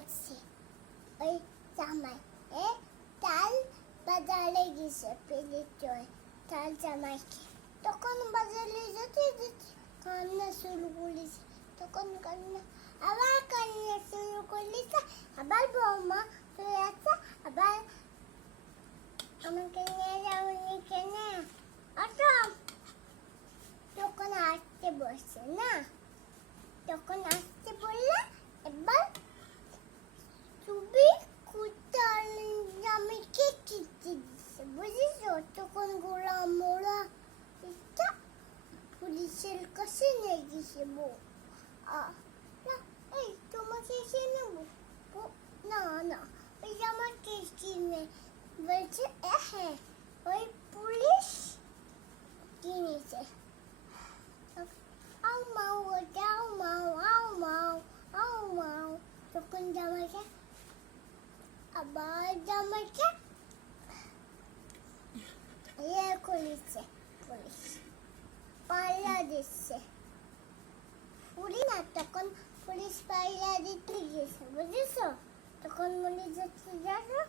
ওই জামাই, এ তাল বাজারে গেছে পেলে চয় তাল জামাইকে। তখন বাজারে যেতে যেতে কান্না শুরু করেছে, তখন কান্না, আবার কান্না শুরু করেছে, আবার বৌমা তুই আছে আবার আমাকে নিয়ে যাওনি কেন অটো। তখন আসতে বসে না। তখন আসতে বললে নিয়ে গেছে বউ আ- না এই তোমাকে এসে নেব বউ, না না ওই জামাকে কিনে বলছে এ হ্যাঁ ওই পুলিশ কিনেছে আও মাও যাও মাও আও মাও আও মাও তখন জামাইকে আবার জামাইকে ইয়ে করেছে পুলিশ পাল্লা দিচ্ছে পুলিশ না তখন পুলিশ পাইলা দিতে গেছে বুঝেছ? তখন মনে যাচ্ছে যারা